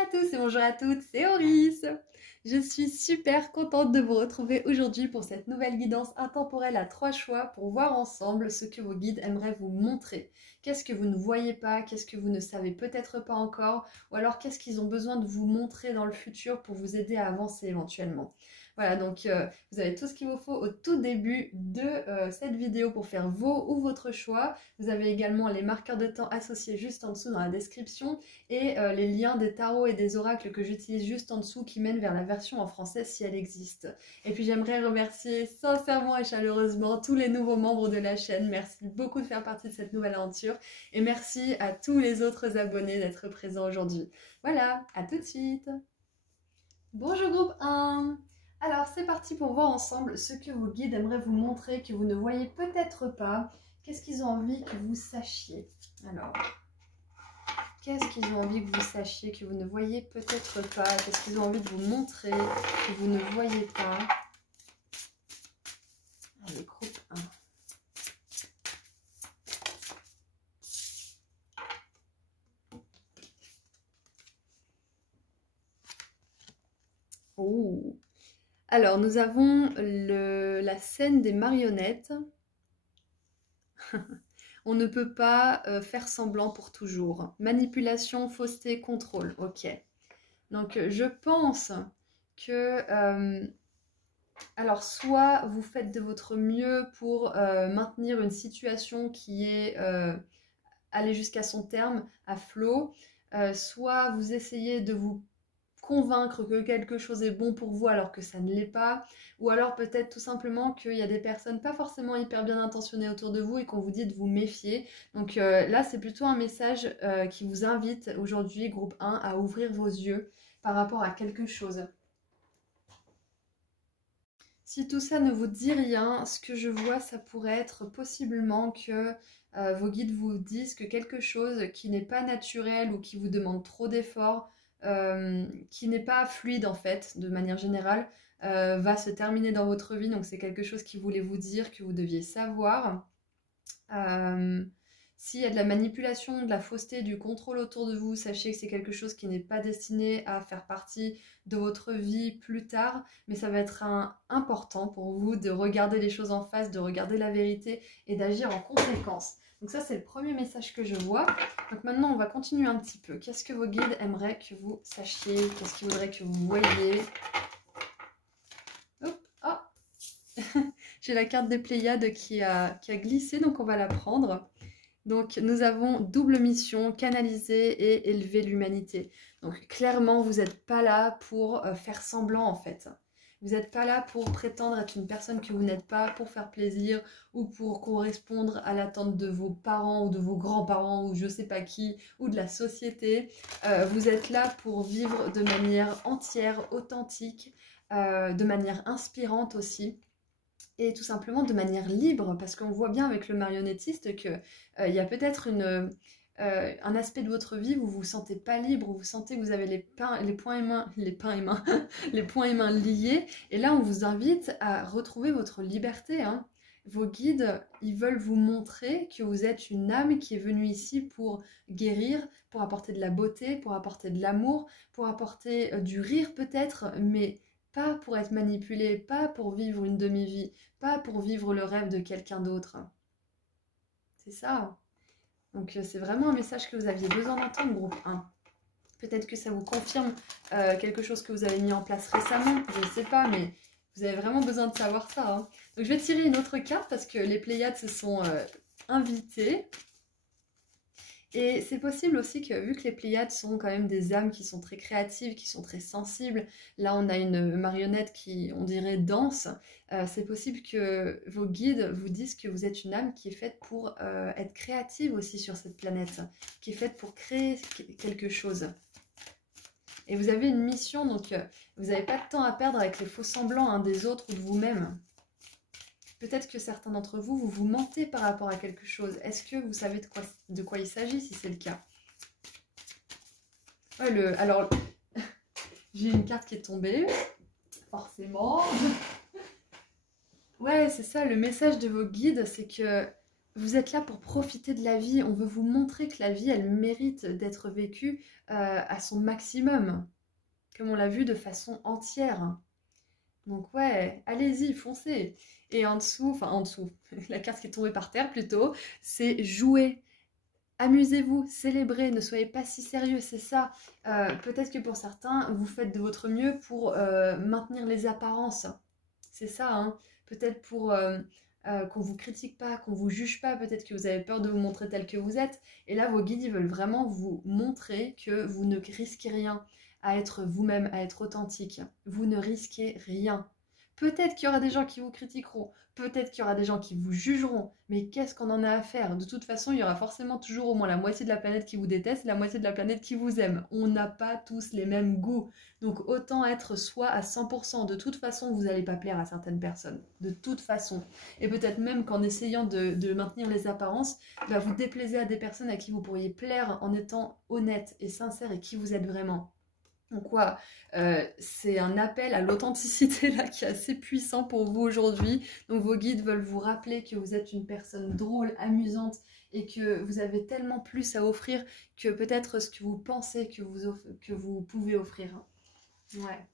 à tous et bonjour à toutes, c'est Auris. Je suis super contente de vous retrouver aujourd'hui pour cette nouvelle guidance intemporelle à 3 choix pour voir ensemble ce que vos guides aimeraient vous montrer. Qu'est-ce que vous ne voyez pas, qu'est-ce que vous ne savez peut-être pas encore, ou alors qu'est-ce qu'ils ont besoin de vous montrer dans le futur pour vous aider à avancer éventuellement. Voilà, donc vous avez tout ce qu'il vous faut au tout début de cette vidéo pour faire vos ou votre choix. Vous avez également les marqueurs de temps associés juste en dessous dans la description et les liens des tarots et des oracles que j'utilise juste en dessous qui mènent vers la version en français si elle existe. Et puis j'aimerais remercier sincèrement et chaleureusement tous les nouveaux membres de la chaîne. Merci beaucoup de faire partie de cette nouvelle aventure et merci à tous les autres abonnés d'être présents aujourd'hui. Voilà, à tout de suite. Bonjour groupe 1. Alors c'est parti pour voir ensemble ce que vos guides aimeraient vous montrer que vous ne voyez peut-être pas. Qu'est-ce qu'ils ont envie que vous sachiez? Alors, qu'est-ce qu'ils ont envie que vous sachiez, que vous ne voyez peut-être pas? Qu'est-ce qu'ils ont envie de vous montrer, que vous ne voyez pas? Allez, groupe 1. Oh. Alors, nous avons la scène des marionnettes. On ne peut pas faire semblant pour toujours. Manipulation, fausseté, contrôle. Ok. Donc, je pense que... alors, soit vous faites de votre mieux pour maintenir une situation qui est allée jusqu'à son terme, à flot, soit vous essayez de vous convaincre que quelque chose est bon pour vous alors que ça ne l'est pas, ou alors peut-être tout simplement qu'il y a des personnes pas forcément hyper bien intentionnées autour de vous et qu'on vous dit de vous méfier. Donc là, c'est plutôt un message qui vous invite aujourd'hui, groupe 1, à ouvrir vos yeux par rapport à quelque chose. Si tout ça ne vous dit rien, ce que je vois, ça pourrait être possiblement que vos guides vous disent que quelque chose qui n'est pas naturel ou qui vous demande trop d'efforts, qui n'est pas fluide en fait, de manière générale, va se terminer dans votre vie. Donc c'est quelque chose qui voulait vous dire, que vous deviez savoir. S'il y a de la manipulation, de la fausseté, du contrôle autour de vous, sachez que c'est quelque chose qui n'est pas destiné à faire partie de votre vie plus tard, mais ça va être important pour vous de regarder les choses en face, de regarder la vérité et d'agir en conséquence. Donc ça, c'est le premier message que je vois. Donc maintenant, on va continuer un petit peu. Qu'est-ce que vos guides aimeraient que vous sachiez? Qu'est-ce qu'ils voudraient que vous voyiez? Hop, oh. J'ai la carte des Pléiades qui a glissé, donc on va la prendre. Donc nous avons double mission, canaliser et élever l'humanité. Donc clairement, vous n'êtes pas là pour faire semblant en fait. Vous n'êtes pas là pour prétendre être une personne que vous n'êtes pas, pour faire plaisir ou pour correspondre à l'attente de vos parents ou de vos grands-parents ou je sais pas qui ou de la société. Vous êtes là pour vivre de manière entière, authentique, de manière inspirante aussi. Et tout simplement de manière libre, parce qu'on voit bien avec le marionnettiste qu'il y a peut-être un aspect de votre vie où vous vous sentez pas libre, où vous sentez que vous avez les poings et mains liés. Et là, on vous invite à retrouver votre liberté, hein. Vos guides, ils veulent vous montrer que vous êtes une âme qui est venue ici pour guérir, pour apporter de la beauté, pour apporter de l'amour, pour apporter du rire peut-être, mais pas pour être manipulé, pas pour vivre une demi-vie, pas pour vivre le rêve de quelqu'un d'autre. C'est ça. Donc c'est vraiment un message que vous aviez besoin d'entendre, groupe 1. Peut-être que ça vous confirme quelque chose que vous avez mis en place récemment, je ne sais pas, mais vous avez vraiment besoin de savoir ça, hein. Donc je vais tirer une autre carte parce que les Pléiades se sont invitées. Et c'est possible aussi que, vu que les Pléiades sont quand même des âmes qui sont très créatives, qui sont très sensibles, là on a une marionnette qui, on dirait, danse, c'est possible que vos guides vous disent que vous êtes une âme qui est faite pour être créative aussi sur cette planète, qui est faite pour créer quelque chose. Et vous avez une mission, donc vous n'avez pas de temps à perdre avec les faux semblants des autres ou de vous-même. Peut-être que certains d'entre vous, vous mentez par rapport à quelque chose. Est-ce que vous savez de quoi il s'agit, si c'est le cas? Ouais, alors, j'ai une carte qui est tombée, forcément. Ouais, c'est ça, le message de vos guides, c'est que Vous êtes là pour profiter de la vie. On veut vous montrer que la vie, elle mérite d'être vécue à son maximum. Comme on l'a vu, de façon entière. Donc ouais, allez-y, foncez. Et en dessous, la carte qui est tombée par terre plutôt, c'est jouer. Amusez-vous, célébrez, ne soyez pas si sérieux, c'est ça. Peut-être que pour certains, vous faites de votre mieux pour maintenir les apparences. C'est ça, hein. Peut-être pour qu'on vous critique pas, qu'on vous juge pas, peut-être que vous avez peur de vous montrer tel que vous êtes. Et là, vos guides, ils veulent vraiment vous montrer que vous ne risquez rien à être vous-même, à être authentique. Vous ne risquez rien. Peut-être qu'il y aura des gens qui vous critiqueront, peut-être qu'il y aura des gens qui vous jugeront, mais qu'est-ce qu'on en a à faire? De toute façon, il y aura forcément toujours au moins la moitié de la planète qui vous déteste et la moitié de la planète qui vous aime. On n'a pas tous les mêmes goûts. Donc autant être soi à 100%. De toute façon, vous n'allez pas plaire à certaines personnes. De toute façon. Et peut-être même qu'en essayant de maintenir les apparences, bah, vous déplaisez à des personnes à qui vous pourriez plaire en étant honnête et sincère et qui vous êtes vraiment. Donc quoi, c'est un appel à l'authenticité là qui est assez puissant pour vous aujourd'hui. Donc vos guides veulent vous rappeler que vous êtes une personne drôle, amusante et que vous avez tellement plus à offrir que peut-être ce que vous pensez que vous pouvez offrir. Ouais.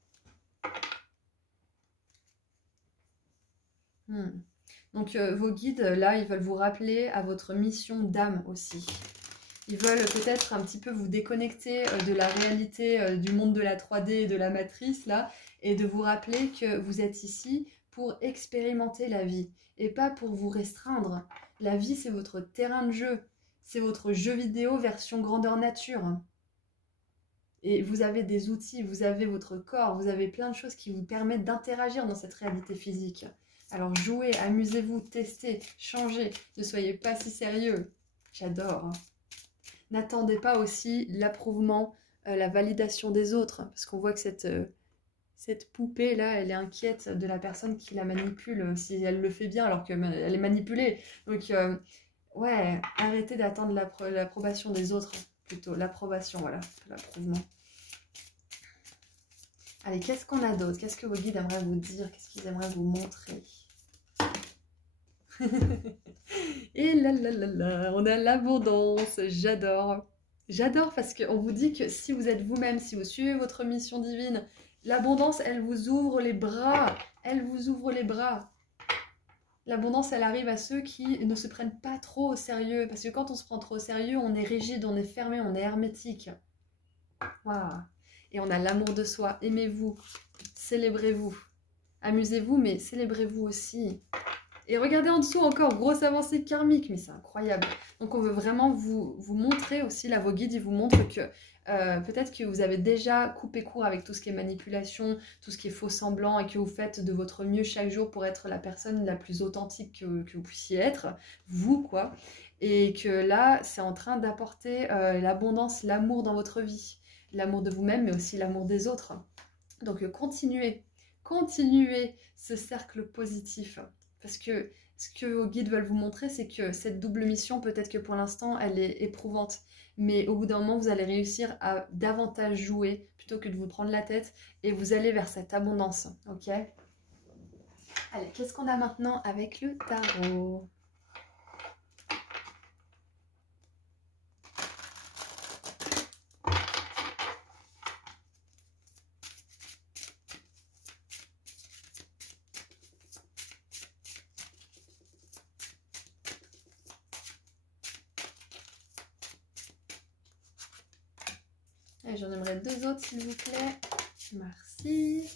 Donc vos guides là, ils veulent vous rappeler à votre mission d'âme aussi. Ils veulent peut-être un petit peu vous déconnecter de la réalité du monde de la 3D et de la matrice, là, et de vous rappeler que vous êtes ici pour expérimenter la vie, et pas pour vous restreindre. La vie, c'est votre terrain de jeu, c'est votre jeu vidéo version grandeur nature. Et vous avez des outils, vous avez votre corps, vous avez plein de choses qui vous permettent d'interagir dans cette réalité physique. Alors jouez, amusez-vous, testez, changez, ne soyez pas si sérieux. J'adore, hein. N'attendez pas aussi l'approuvement, la validation des autres, parce qu'on voit que cette poupée-là, elle est inquiète de la personne qui la manipule, si elle le fait bien alors qu'elle est manipulée. Donc, ouais, arrêtez d'attendre l'approbation des autres, plutôt l'approbation, voilà, l'approuvement. Allez, qu'est-ce qu'on a d'autre? Qu'est-ce que vos guides aimeraient vous dire? Qu'est-ce qu'ils aimeraient vous montrer? Et là là là là, on a l'abondance, j'adore. J'adore parce qu'on vous dit que si vous êtes vous-même, si vous suivez votre mission divine, l'abondance, elle vous ouvre les bras. Elle vous ouvre les bras. L'abondance, elle arrive à ceux qui ne se prennent pas trop au sérieux. Parce que quand on se prend trop au sérieux, on est rigide, on est fermé, on est hermétique. Waouh. Et on a l'amour de soi. Aimez-vous, célébrez-vous. Amusez-vous, mais célébrez-vous aussi. Et regardez en dessous encore, grosse avancée karmique, mais c'est incroyable. Donc on veut vraiment vous montrer aussi, là vos guides, ils vous montrent que peut-être que vous avez déjà coupé court avec tout ce qui est manipulation, tout ce qui est faux semblant et que vous faites de votre mieux chaque jour pour être la personne la plus authentique que vous puissiez être, vous quoi. Et que là, c'est en train d'apporter l'abondance, l'amour dans votre vie. L'amour de vous-même, mais aussi l'amour des autres. Donc continuez ce cercle positif. Parce que ce que vos guides veulent vous montrer, c'est que cette double mission, peut-être que pour l'instant, elle est éprouvante. Mais au bout d'un moment, vous allez réussir à davantage jouer plutôt que de vous prendre la tête. Et vous allez vers cette abondance. Ok? Allez, qu'est-ce qu'on a maintenant avec le tarot? J'en aimerais deux autres, s'il vous plaît. Merci.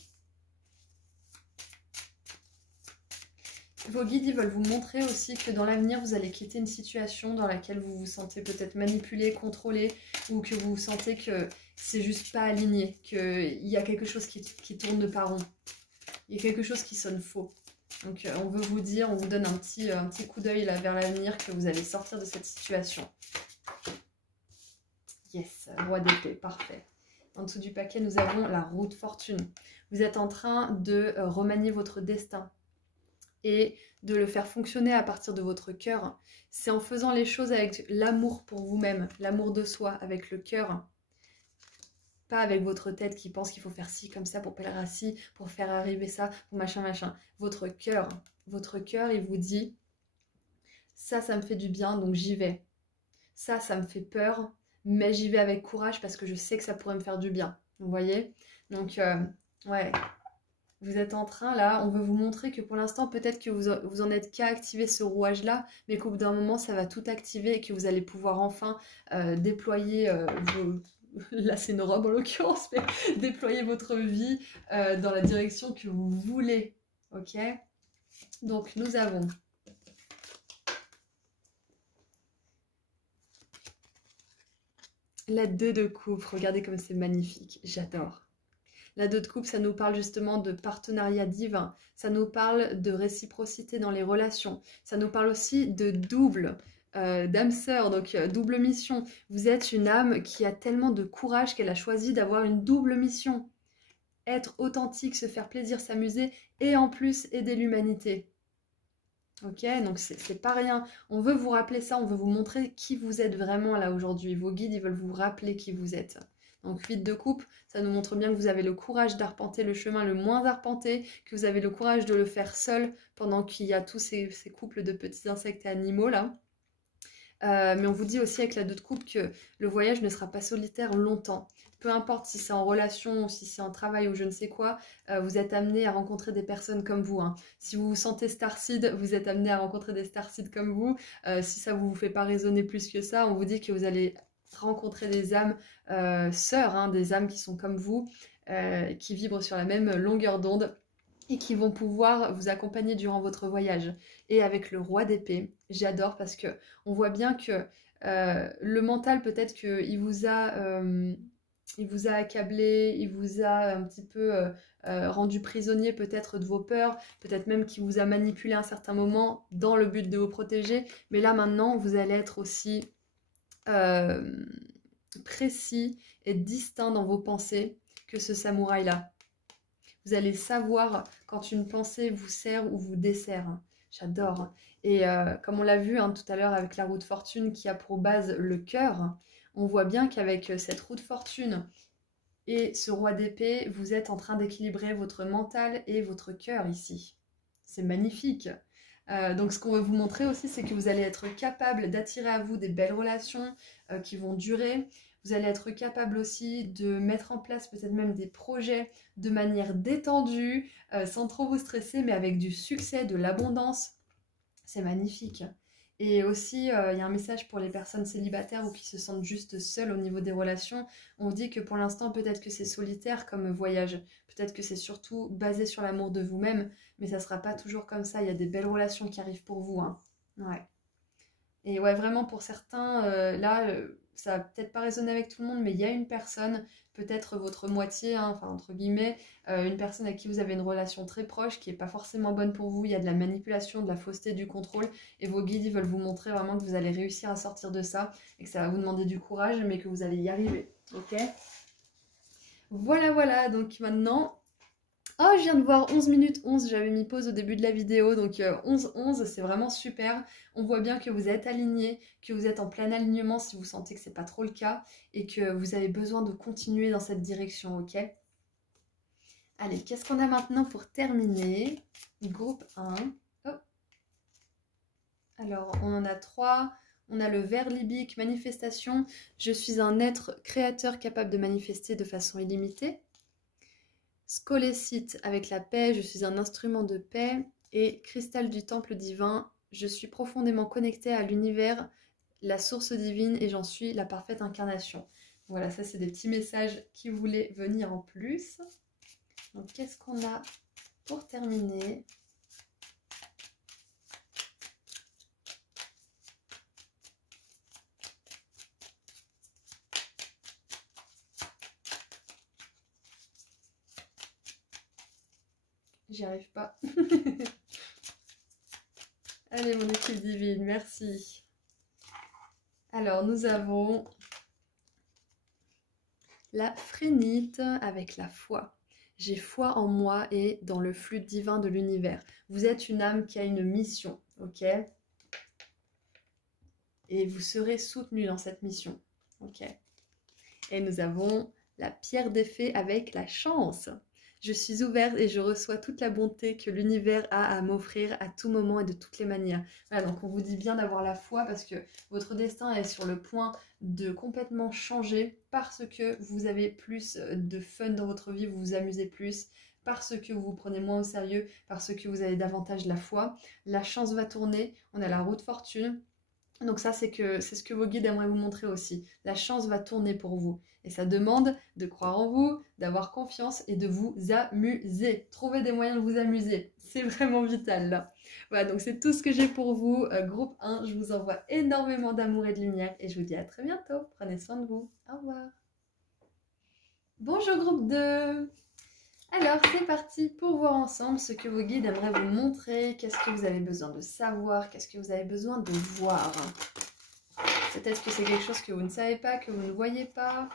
Vos guides, ils veulent vous montrer aussi que dans l'avenir, vous allez quitter une situation dans laquelle vous vous sentez peut-être manipulé, contrôlé, ou que vous sentez que c'est juste pas aligné, qu'il y a quelque chose qui tourne pas rond. Il y a quelque chose qui sonne faux. Donc on veut vous dire, on vous donne un petit coup d'œil là vers l'avenir que vous allez sortir de cette situation. Yes, roi d'épée, parfait. En dessous du paquet, nous avons la roue de fortune. Vous êtes en train de remanier votre destin et de le faire fonctionner à partir de votre cœur. C'est en faisant les choses avec l'amour pour vous-même, l'amour de soi, avec le cœur. Pas avec votre tête qui pense qu'il faut faire ci comme ça pour plaire à ci, pour faire arriver ça, pour machin, machin. Votre cœur, il vous dit, ça me fait du bien, donc j'y vais. Ça me fait peur, mais j'y vais avec courage parce que je sais que ça pourrait me faire du bien. Vous voyez? Donc, ouais, vous êtes en train là, on veut vous montrer que pour l'instant, peut-être que vous en êtes qu'à activer ce rouage-là, mais qu'au bout d'un moment, ça va tout activer et que vous allez pouvoir enfin déployer vos... Là, c'est une robe en l'occurrence, mais déployer votre vie dans la direction que vous voulez. Ok? Donc, nous avons la 2 de coupe. Regardez comme c'est magnifique. J'adore. La 2 de coupe, ça nous parle justement de partenariat divin. Ça nous parle de réciprocité dans les relations. Ça nous parle aussi de double, d'âme sœur, donc double mission. Vous êtes une âme qui a tellement de courage qu'elle a choisi d'avoir une double mission. Être authentique, se faire plaisir, s'amuser et en plus aider l'humanité. Ok, donc c'est pas rien. On veut vous rappeler ça, on veut vous montrer qui vous êtes vraiment là aujourd'hui. Vos guides, ils veulent vous rappeler qui vous êtes. Donc 8 de coupe, ça nous montre bien que vous avez le courage d'arpenter le chemin le moins arpenté, que vous avez le courage de le faire seul pendant qu'il y a tous ces couples de petits insectes et animaux là. Mais on vous dit aussi avec la 2 de coupe que le voyage ne sera pas solitaire longtemps. Peu importe si c'est en relation ou si c'est en travail ou je ne sais quoi, vous êtes amené à rencontrer des personnes comme vous. Hein. Si vous vous sentez starseed, vous êtes amené à rencontrer des starseed comme vous. Si ça ne vous fait pas raisonner plus que ça, on vous dit que vous allez rencontrer des âmes sœurs, hein, des âmes qui sont comme vous, qui vibrent sur la même longueur d'onde et qui vont pouvoir vous accompagner durant votre voyage. Et avec le roi d'épée, j'adore parce que on voit bien que le mental, peut-être qu'il il vous a accablé, il vous a un petit peu rendu prisonnier peut-être de vos peurs, peut-être même qu'il vous a manipulé à un certain moment dans le but de vous protéger. Mais là maintenant, vous allez être aussi précis et distinct dans vos pensées que ce samouraï-là. Vous allez savoir quand une pensée vous sert ou vous dessert. J'adore. Et comme on l'a vu hein, tout à l'heure avec la roue de fortune qui a pour base le cœur, on voit bien qu'avec cette roue de fortune et ce roi d'épée, vous êtes en train d'équilibrer votre mental et votre cœur ici. C'est magnifique. Donc ce qu'on veut vous montrer aussi, c'est que vous allez être capable d'attirer à vous des belles relations qui vont durer. Vous allez être capable aussi de mettre en place peut-être même des projets de manière détendue, sans trop vous stresser, mais avec du succès, de l'abondance. C'est magnifique. Et aussi, il y a un message pour les personnes célibataires ou qui se sentent juste seules au niveau des relations. On vous dit que pour l'instant, peut-être que c'est solitaire comme voyage. Peut-être que c'est surtout basé sur l'amour de vous-même, mais ça ne sera pas toujours comme ça. Il y a des belles relations qui arrivent pour vous. Hein. Ouais. Et ouais, vraiment pour certains, là, ça va peut-être pas résonner avec tout le monde, mais il y a une personne, peut-être votre moitié, hein, enfin entre guillemets, une personne avec qui vous avez une relation très proche, qui n'est pas forcément bonne pour vous, il y a de la manipulation, de la fausseté, du contrôle, et vos guides, ils veulent vous montrer vraiment que vous allez réussir à sortir de ça, et que ça va vous demander du courage, mais que vous allez y arriver, ok? Voilà, voilà, donc maintenant... Oh, je viens de voir 11 minutes 11, j'avais mis pause au début de la vidéo, donc 11-11, c'est vraiment super. On voit bien que vous êtes aligné, que vous êtes en plein alignement si vous sentez que c'est pas trop le cas et que vous avez besoin de continuer dans cette direction, ok? Allez, qu'est-ce qu'on a maintenant pour terminer? Groupe 1. Oh. Alors, on en a 3. On a le vers libique, manifestation. Je suis un être créateur capable de manifester de façon illimitée. Scolécite avec la paix, je suis un instrument de paix. Et cristal du temple divin, je suis profondément connectée à l'univers, la source divine et j'en suis la parfaite incarnation. Voilà, ça c'est des petits messages qui voulaient venir en plus. Donc qu'est-ce qu'on a pour terminer? J'y arrive pas. Allez, mon équipe divine, merci. Alors, nous avons la phrénite avec la foi. J'ai foi en moi et dans le flux divin de l'univers. Vous êtes une âme qui a une mission, ok? Et vous serez soutenu dans cette mission, ok? Et nous avons la pierre d'effet avec la chance. Je suis ouverte et je reçois toute la bonté que l'univers a à m'offrir à tout moment et de toutes les manières. Voilà, donc on vous dit bien d'avoir la foi parce que votre destin est sur le point de complètement changer parce que vous avez plus de fun dans votre vie, vous vous amusez plus, parce que vous vous prenez moins au sérieux, parce que vous avez davantage la foi. La chance va tourner, on a la roue de fortune. Donc ça, c'est ce que vos guides aimeraient vous montrer aussi. La chance va tourner pour vous. Et ça demande de croire en vous, d'avoir confiance et de vous amuser. Trouvez des moyens de vous amuser. C'est vraiment vital là. Voilà, donc c'est tout ce que j'ai pour vous. Groupe 1, je vous envoie énormément d'amour et de lumière. Et je vous dis à très bientôt. Prenez soin de vous. Au revoir. Bonjour groupe 2. Alors, c'est parti pour voir ensemble ce que vos guides aimeraient vous montrer, qu'est-ce que vous avez besoin de savoir, qu'est-ce que vous avez besoin de voir. Peut-être que c'est quelque chose que vous ne savez pas, que vous ne voyez pas.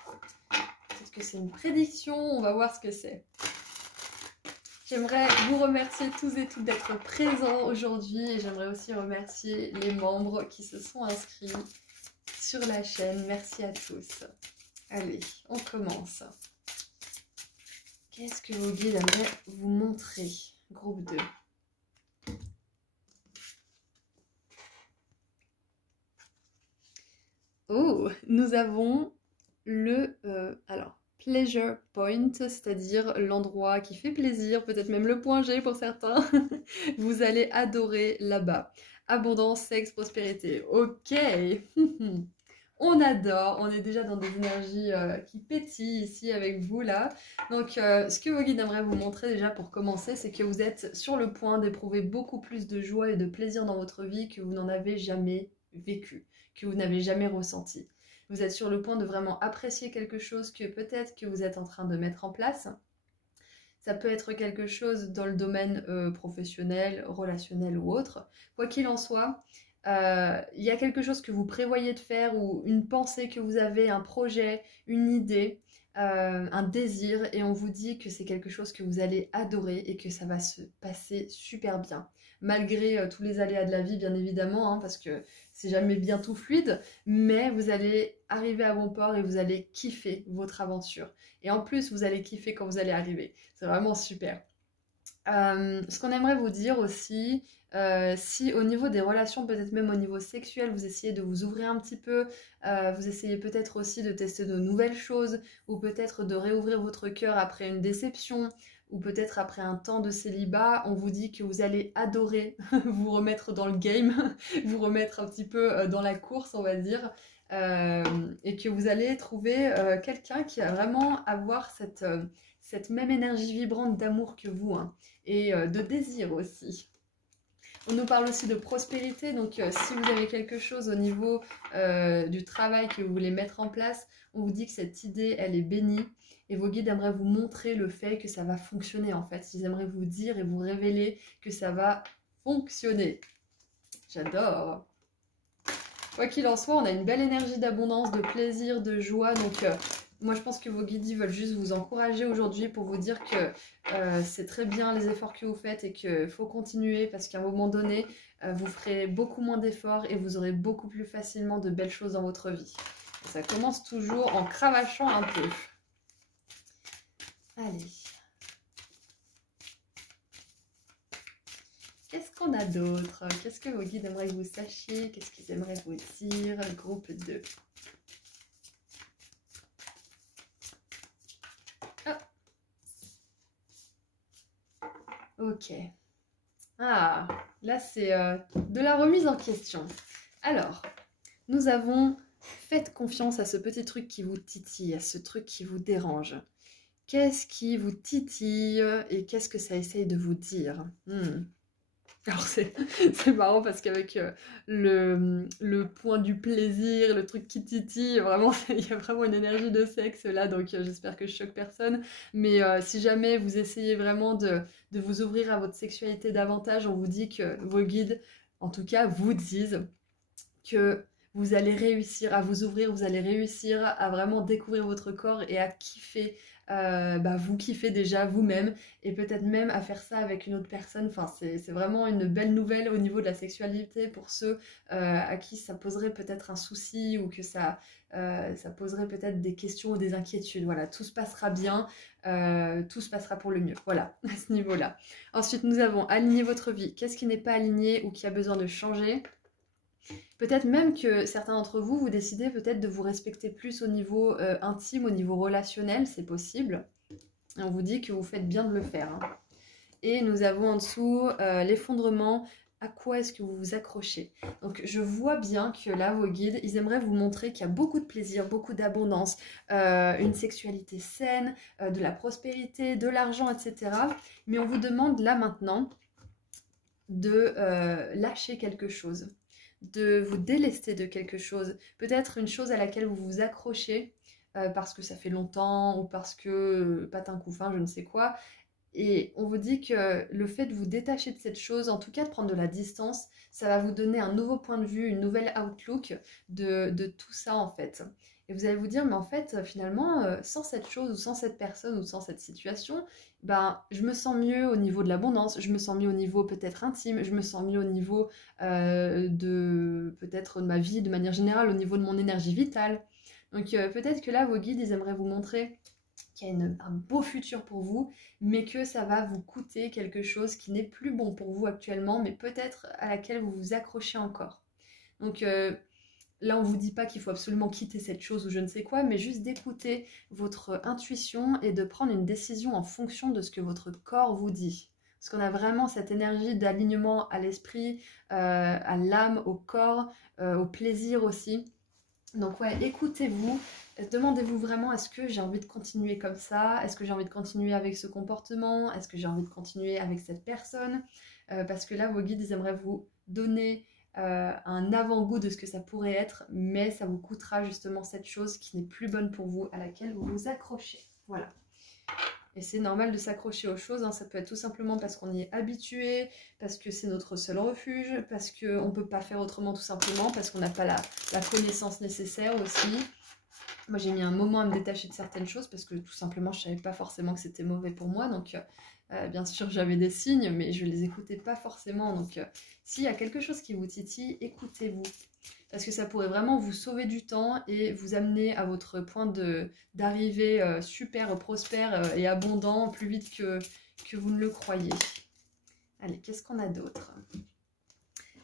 Peut-être que c'est une prédiction, on va voir ce que c'est. J'aimerais vous remercier tous et toutes d'être présents aujourd'hui et j'aimerais aussi remercier les membres qui se sont inscrits sur la chaîne. Merci à tous. Allez, on commence. Qu'est-ce que vos guides aimeraient vous montrer? Groupe 2. Oh, nous avons le pleasure point, c'est-à-dire l'endroit qui fait plaisir, peut-être même le point G pour certains. Vous allez adorer là-bas. Abondance, sexe, prospérité. Ok. On adore, on est déjà dans des énergies qui pétillent ici avec vous là. Donc ce que vos guides aimeraient vous montrer déjà pour commencer, c'est que vous êtes sur le point d'éprouver beaucoup plus de joie et de plaisir dans votre vie que vous n'en avez jamais vécu, que vous n'avez jamais ressenti. Vous êtes sur le point de vraiment apprécier quelque chose que peut-être que vous êtes en train de mettre en place. Ça peut être quelque chose dans le domaine professionnel, relationnel ou autre. Quoi qu'il en soit, il y a quelque chose que vous prévoyez de faire ou une pensée que vous avez, un projet, une idée, un désir et on vous dit que c'est quelque chose que vous allez adorer et que ça va se passer super bien. Malgré tous les aléas de la vie, bien évidemment, hein, parce que c'est jamais bien tout fluide, mais vous allez arriver à bon port et vous allez kiffer votre aventure. Et en plus, vous allez kiffer quand vous allez arriver. C'est vraiment super. Ce qu'on aimerait vous dire aussi, si au niveau des relations, peut-être même au niveau sexuel, vous essayez de vous ouvrir un petit peu, vous essayez peut-être aussi de tester de nouvelles choses, ou peut-être de réouvrir votre cœur après une déception, ou peut-être après un temps de célibat, on vous dit que vous allez adorer vous remettre dans le game, vous remettre un petit peu dans la course, on va dire, et que vous allez trouver quelqu'un qui va vraiment avoir cette même énergie vibrante d'amour que vous, hein, et de désir aussi. On nous parle aussi de prospérité, donc si vous avez quelque chose au niveau du travail que vous voulez mettre en place, on vous dit que cette idée, elle est bénie, et vos guides aimeraient vous montrer le fait que ça va fonctionner en fait. Ils aimeraient vous dire et vous révéler que ça va fonctionner. J'adore. Quoi qu'il en soit, on a une belle énergie d'abondance, de plaisir, de joie, donc moi je pense que vos guides veulent juste vous encourager aujourd'hui pour vous dire que c'est très bien les efforts que vous faites et qu'il faut continuer parce qu'à un moment donné, vous ferez beaucoup moins d'efforts et vous aurez beaucoup plus facilement de belles choses dans votre vie. Et ça commence toujours en cravachant un peu. Allez. Qu'est-ce qu'on a d'autre? Qu'est-ce que vos guides aimeraient que vous sachiez? Qu'est-ce qu'ils aimeraient vous dire? Groupe 2. Ok. Ah, là c'est de la remise en question. Alors, nous avons faites confiance à ce petit truc qui vous titille, à ce truc qui vous dérange. Qu'est-ce qui vous titille et qu'est-ce que ça essaye de vous dire? Alors c'est marrant parce qu'avec le point du plaisir, le truc qui titille, vraiment il y a vraiment une énergie de sexe là, donc j'espère que je choque personne. Mais si jamais vous essayez vraiment de vous ouvrir à votre sexualité davantage, on vous dit que vos guides, en tout cas, vous disent que vous allez réussir à vous ouvrir, vous allez réussir à vraiment découvrir votre corps et à kiffer, vous kiffez déjà vous-même et peut-être même à faire ça avec une autre personne. Enfin, c'est vraiment une belle nouvelle au niveau de la sexualité pour ceux à qui ça poserait peut-être un souci ou que ça poserait peut-être des questions ou des inquiétudes. Voilà, tout se passera bien, tout se passera pour le mieux. Voilà, à ce niveau-là. Ensuite, nous avons aligné votre vie. Qu'est-ce qui n'est pas aligné ou qui a besoin de changer? Peut-être même que certains d'entre vous, vous décidez peut-être de vous respecter plus au niveau intime, au niveau relationnel, c'est possible. Et on vous dit que vous faites bien de le faire. Hein. Et nous avons en dessous l'effondrement. À quoi est-ce que vous vous accrochez? Donc je vois bien que là, vos guides, ils aimeraient vous montrer qu'il y a beaucoup de plaisir, beaucoup d'abondance, une sexualité saine, de la prospérité, de l'argent, etc. Mais on vous demande là maintenant de lâcher quelque chose, de vous délester de quelque chose, peut-être une chose à laquelle vous vous accrochez parce que ça fait longtemps ou parce que patin couffin, je ne sais quoi. Et on vous dit que le fait de vous détacher de cette chose, en tout cas de prendre de la distance, ça va vous donner un nouveau point de vue, une nouvelle outlook de tout ça en fait. Et vous allez vous dire, mais en fait, finalement, sans cette chose ou sans cette personne ou sans cette situation, ben, je me sens mieux au niveau de l'abondance, je me sens mieux au niveau peut-être intime, je me sens mieux au niveau de peut-être de ma vie de manière générale, au niveau de mon énergie vitale. Donc peut-être que là, vos guides, ils aimeraient vous montrer qu'il y a un beau futur pour vous, mais que ça va vous coûter quelque chose qui n'est plus bon pour vous actuellement, mais peut-être à laquelle vous vous accrochez encore. Donc là, on ne vous dit pas qu'il faut absolument quitter cette chose ou je ne sais quoi, mais juste d'écouter votre intuition et de prendre une décision en fonction de ce que votre corps vous dit. Parce qu'on a vraiment cette énergie d'alignement à l'esprit, à l'âme, au corps, au plaisir aussi. Donc ouais, écoutez-vous, demandez-vous vraiment, est-ce que j'ai envie de continuer comme ça? Est-ce que j'ai envie de continuer avec ce comportement? Est-ce que j'ai envie de continuer avec cette personne? Parce que là, vos guides, ils aimeraient vous donner un avant-goût de ce que ça pourrait être, mais ça vous coûtera justement cette chose qui n'est plus bonne pour vous, à laquelle vous vous accrochez. Voilà. Et c'est normal de s'accrocher aux choses, hein. Ça peut être tout simplement parce qu'on y est habitué, parce que c'est notre seul refuge, parce qu'on ne peut pas faire autrement tout simplement, parce qu'on n'a pas la connaissance nécessaire aussi. Moi j'ai mis un moment à me détacher de certaines choses parce que tout simplement je ne savais pas forcément que c'était mauvais pour moi, donc bien sûr j'avais des signes mais je ne les écoutais pas forcément, donc s'il y a quelque chose qui vous titille, écoutez-vous. Parce que ça pourrait vraiment vous sauver du temps et vous amener à votre point d'arrivée super prospère et abondant plus vite que vous ne le croyez. Allez, qu'est-ce qu'on a d'autre?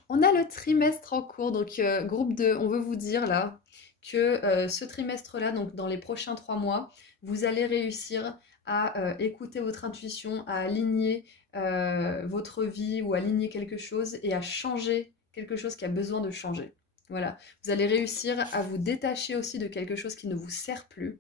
On a le trimestre en cours, donc groupe 2, on veut vous dire là que ce trimestre-là, donc dans les prochains 3 mois, vous allez réussir à écouter votre intuition, à aligner votre vie ou aligner quelque chose et à changer quelque chose qui a besoin de changer. Voilà, vous allez réussir à vous détacher aussi de quelque chose qui ne vous sert plus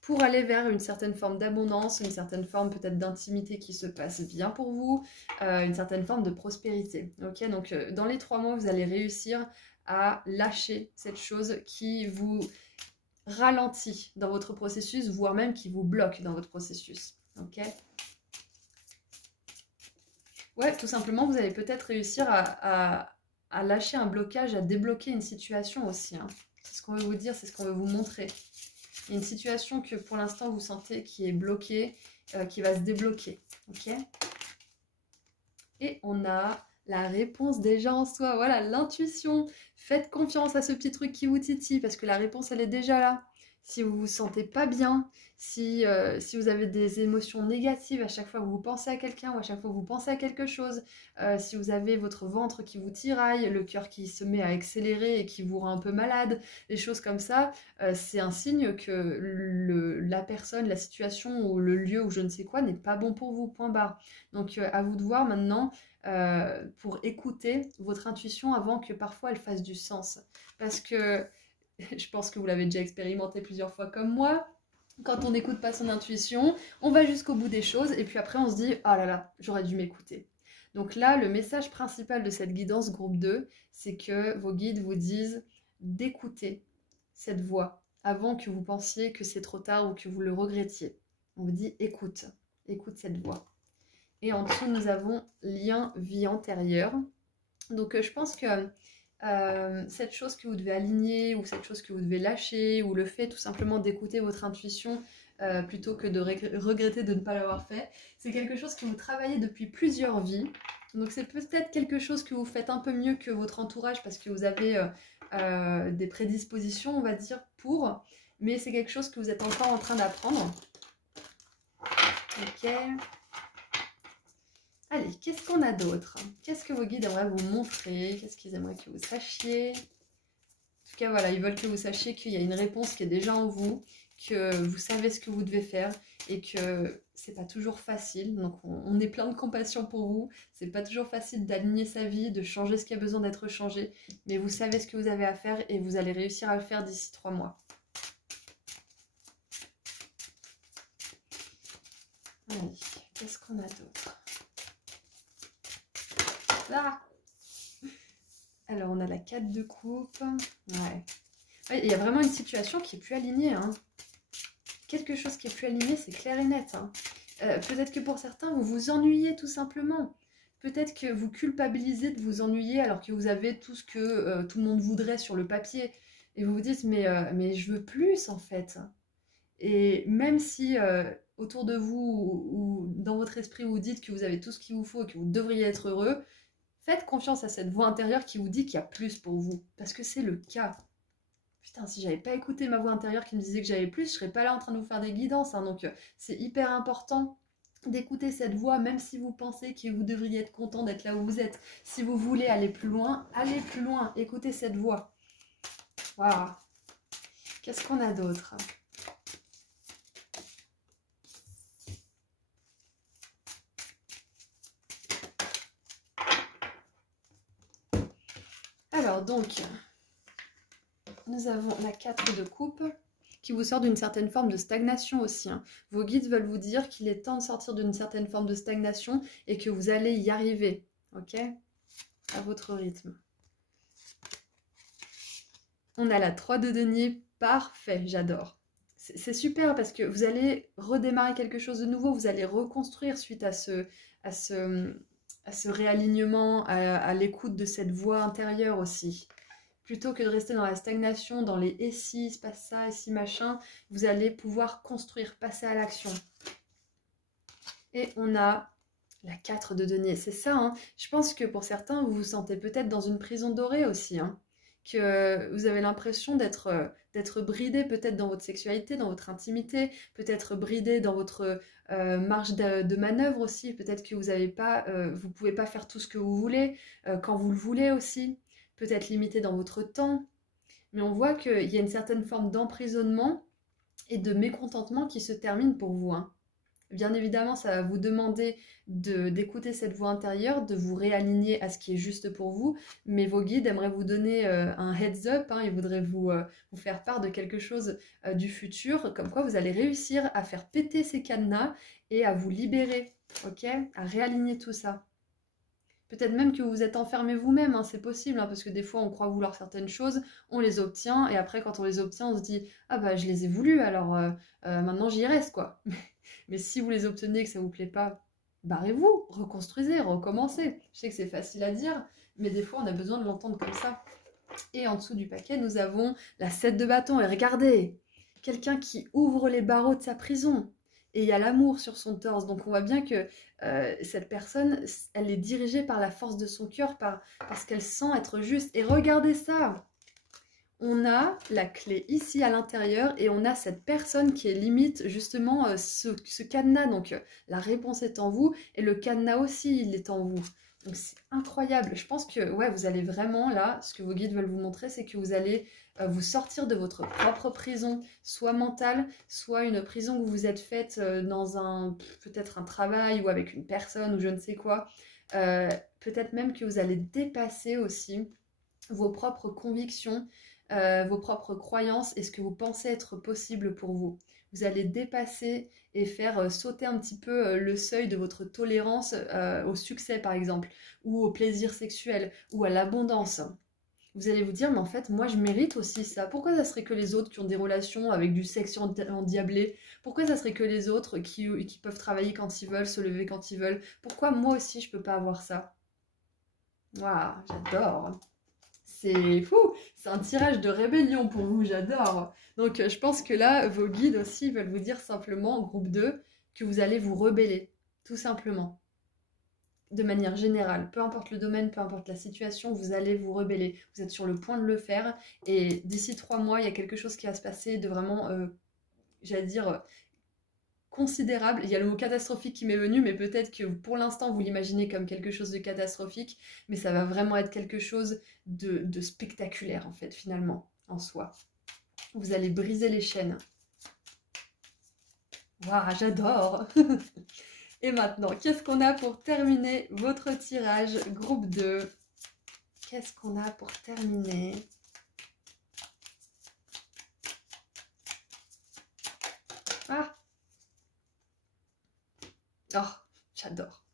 pour aller vers une certaine forme d'abondance, une certaine forme peut-être d'intimité qui se passe bien pour vous, une certaine forme de prospérité. Ok, donc dans les 3 mois, vous allez réussir à lâcher cette chose qui vous ralentit dans votre processus, voire même qui vous bloque dans votre processus. Ok. Ouais, tout simplement, vous allez peut-être réussir à lâcher un blocage, à débloquer une situation aussi. Hein. C'est ce qu'on veut vous dire, c'est ce qu'on veut vous montrer. Il y a une situation que pour l'instant vous sentez qui est bloquée, qui va se débloquer. Ok. Et on a la réponse déjà en soi. Voilà, l'intuition. Faites confiance à ce petit truc qui vous titille parce que la réponse, elle est déjà là. Si vous vous sentez pas bien, si vous avez des émotions négatives à chaque fois que vous pensez à quelqu'un ou à chaque fois que vous pensez à quelque chose, si vous avez votre ventre qui vous tiraille, le cœur qui se met à accélérer et qui vous rend un peu malade, des choses comme ça, c'est un signe que la personne, la situation ou le lieu ou je ne sais quoi n'est pas bon pour vous, point barre. Donc à vous de voir maintenant pour écouter votre intuition avant que parfois elle fasse du sens. Parce que je pense que vous l'avez déjà expérimenté plusieurs fois comme moi. Quand on n'écoute pas son intuition, on va jusqu'au bout des choses et puis après on se dit « Ah là là, j'aurais dû m'écouter ». Donc là, le message principal de cette guidance groupe 2, c'est que vos guides vous disent d'écouter cette voix avant que vous pensiez que c'est trop tard ou que vous le regrettiez. On vous dit « Écoute, écoute cette voix ». Et en dessous, nous avons lien vie antérieure. Donc je pense que cette chose que vous devez aligner ou cette chose que vous devez lâcher ou le fait tout simplement d'écouter votre intuition plutôt que de regretter de ne pas l'avoir fait. C'est quelque chose que vous travaillez depuis plusieurs vies. Donc c'est peut-être quelque chose que vous faites un peu mieux que votre entourage parce que vous avez des prédispositions, on va dire, pour. Mais c'est quelque chose que vous êtes encore en train d'apprendre. Ok. Allez, qu'est-ce qu'on a d'autre? Qu'est-ce que vos guides aimeraient vous montrer? Qu'est-ce qu'ils aimeraient que vous sachiez? En tout cas, voilà, ils veulent que vous sachiez qu'il y a une réponse qui est déjà en vous, que vous savez ce que vous devez faire et que c'est pas toujours facile. Donc, on est plein de compassion pour vous. C'est pas toujours facile d'aligner sa vie, de changer ce qui a besoin d'être changé. Mais vous savez ce que vous avez à faire et vous allez réussir à le faire d'ici 3 mois. Allez, qu'est-ce qu'on a d'autre? Ah, alors, on a la 4 de coupe. Ouais. Ouais, il y a vraiment une situation qui est plus alignée. Hein. Quelque chose qui est plus aligné, c'est clair et net. Hein. Peut-être que pour certains, vous vous ennuyez tout simplement. Peut-être que vous culpabilisez de vous ennuyer alors que vous avez tout ce que tout le monde voudrait sur le papier. Et vous vous dites, mais je veux plus en fait. Et même si autour de vous ou dans votre esprit vous dites que vous avez tout ce qu'il vous faut et que vous devriez être heureux, faites confiance à cette voix intérieure qui vous dit qu'il y a plus pour vous. Parce que c'est le cas. Putain, si j'avais pas écouté ma voix intérieure qui me disait que j'avais plus, je serais pas là en train de vous faire des guidances. Hein. Donc c'est hyper important d'écouter cette voix, même si vous pensez que vous devriez être content d'être là où vous êtes. Si vous voulez aller plus loin, écoutez cette voix. Waouh. Qu'est-ce qu'on a d'autre? Alors donc, nous avons la 4 de coupe qui vous sort d'une certaine forme de stagnation aussi. Hein. Vos guides veulent vous dire qu'il est temps de sortir d'une certaine forme de stagnation et que vous allez y arriver, ok? À votre rythme. On a la 3 de denier, parfait, j'adore. C'est super parce que vous allez redémarrer quelque chose de nouveau, vous allez reconstruire suite à ce réalignement, à l'écoute de cette voix intérieure aussi. Plutôt que de rester dans la stagnation, dans les « et si, il se passe ça, et si machin », vous allez pouvoir construire, passer à l'action. Et on a la 4 de denier, c'est ça. Hein. Je pense que pour certains, vous vous sentez peut-être dans une prison dorée aussi. Hein. Que vous avez l'impression d'être bridé peut-être dans votre sexualité, dans votre intimité, peut-être bridé dans votre marge de manœuvre aussi. Peut-être que vous pouvez pas faire tout ce que vous voulez quand vous le voulez aussi. Peut-être limité dans votre temps, mais on voit qu'il y a une certaine forme d'emprisonnement et de mécontentement qui se termine pour vous. Hein. Bien évidemment, ça va vous demander d'écouter cette voix intérieure, de vous réaligner à ce qui est juste pour vous, mais vos guides aimeraient vous donner un heads up, hein, ils voudraient vous faire part de quelque chose du futur, comme quoi vous allez réussir à faire péter ces cadenas et à vous libérer, ok? À réaligner tout ça. Peut-être même que vous vous êtes enfermé vous-même, hein, c'est possible, hein, parce que des fois on croit vouloir certaines choses, on les obtient, et après quand on les obtient, on se dit « Ah bah je les ai voulues, alors maintenant j'y reste quoi ». Mais si vous les obtenez et que ça vous plaît pas, barrez-vous, reconstruisez, recommencez. Je sais que c'est facile à dire, mais des fois on a besoin de l'entendre comme ça. Et en dessous du paquet, nous avons la 7 de bâton, et regardez, quelqu'un qui ouvre les barreaux de sa prison. Et il y a l'amour sur son torse. Donc on voit bien que cette personne, elle est dirigée par la force de son cœur, parce qu'elle sent être juste. Et regardez ça, on a la clé ici à l'intérieur et on a cette personne qui est limite justement ce cadenas. Donc la réponse est en vous et le cadenas aussi, il est en vous. Donc c'est incroyable. Je pense que ouais, vous allez vraiment là, ce que vos guides veulent vous montrer, c'est que vous allez vous sortir de votre propre prison, soit mentale, soit une prison que vous vous êtes faite dans peut-être un travail ou avec une personne ou je ne sais quoi. Peut-être même que vous allez dépasser aussi vos propres convictions, vos propres croyances et ce que vous pensez être possible pour vous. Vous allez dépasser et faire sauter un petit peu le seuil de votre tolérance au succès par exemple, ou au plaisir sexuel, ou à l'abondance. Vous allez vous dire, mais en fait, moi je mérite aussi ça. Pourquoi ça serait que les autres qui ont des relations avec du sexe endiablé? Pourquoi ça serait que les autres qui peuvent travailler quand ils veulent, se lever quand ils veulent? Pourquoi moi aussi je peux pas avoir ça? Waouh, j'adore! c'est fou, c'est un tirage de rébellion pour vous, j'adore. Donc je pense que là, vos guides aussi veulent vous dire simplement, groupe 2, que vous allez vous rebeller, tout simplement. De manière générale, peu importe le domaine, peu importe la situation, vous allez vous rebeller. Vous êtes sur le point de le faire et d'ici 3 mois, il y a quelque chose qui va se passer de vraiment, j'allais dire, considérable. Il y a le mot catastrophique qui m'est venu, mais peut-être que pour l'instant, vous l'imaginez comme quelque chose de catastrophique, mais ça va vraiment être quelque chose de spectaculaire, en fait, finalement, en soi. Vous allez briser les chaînes. Waouh, j'adore. Et maintenant, qu'est-ce qu'on a pour terminer votre tirage groupe 2? Qu'est-ce qu'on a pour terminer? Ah! Oh, j'adore.